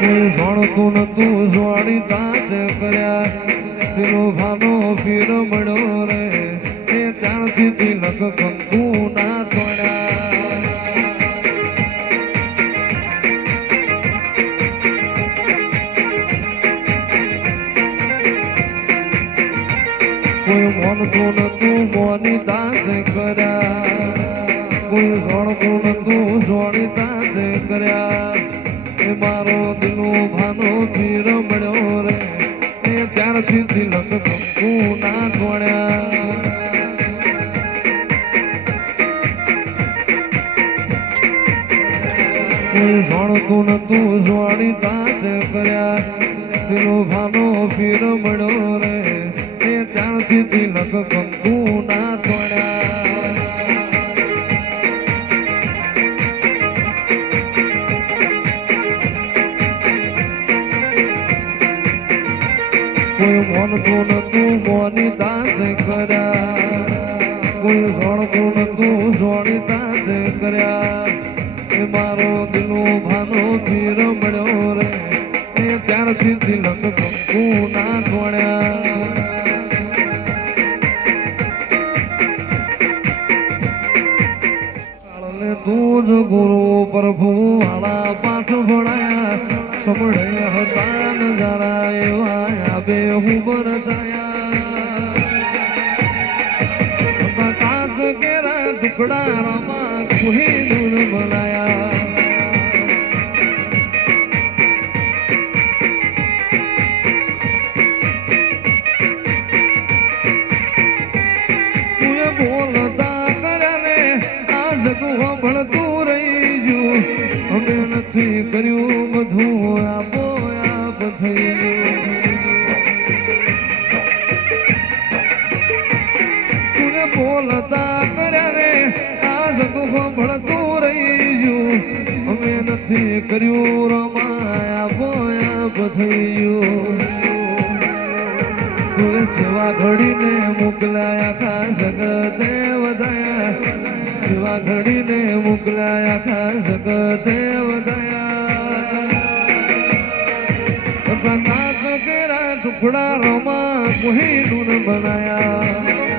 કોઈ જાણતું નતું જોડી તાત કર્યા તેનો ભાનો પીર મળ્યો રે એ ત્યારથી તિલક કંકુ ના તોડ્યા કોઈ મોનતું નતું મોની દાસ કર્યા કોઈ જાણતું નતું જોડી તાત કર્યા એ મારો દિલો ભાનો પીર મળ્યો રે એ ત્યારથી તિલક કંકુ ના તોડ્યા કોઈ જાણતું નતું જોડી તાત કર્યા દિલો ભાનો પીર મળ્યો રે એ ત્યારથી તિલક કંકુ ના તોડ્યા કોઈ મોનતું નતું મોની દાસ કર્યા કોઈ જાણતું નતું જોડી તાત કર્યા એ મારો દિલો ભાનો પીર મળ્યો રે એ ત્યારથી તિલક કંકુ ના તોડ્યા તું જ ગુરુ પ્રભુ વાળા પાઠ ભણાયા સમળે હતા નજારા એવા આબે હું બરજાયા કાચ કેરા ટુકડા રામા કોઈ દૂર બનાયા બોલતા કર્યા આ જગવા ભણતું રહી ગયું અમે નથી કર્યું બધું આપો આપ થઈ તું બોલતા કર્યા રે આ જગવા ભણતું રહી ગયું અમે નથી કર્યું રમાયા આપો આપ થઈ ગયું તું સેવા ઘડીને મોકલાયા ખા જગતે વધાયા સેવા ઘડીને મોકલાયા ખા જગતે વધાયા નાચ કેરા ટુકડા રોમાં કોઈ નૂન બનાયા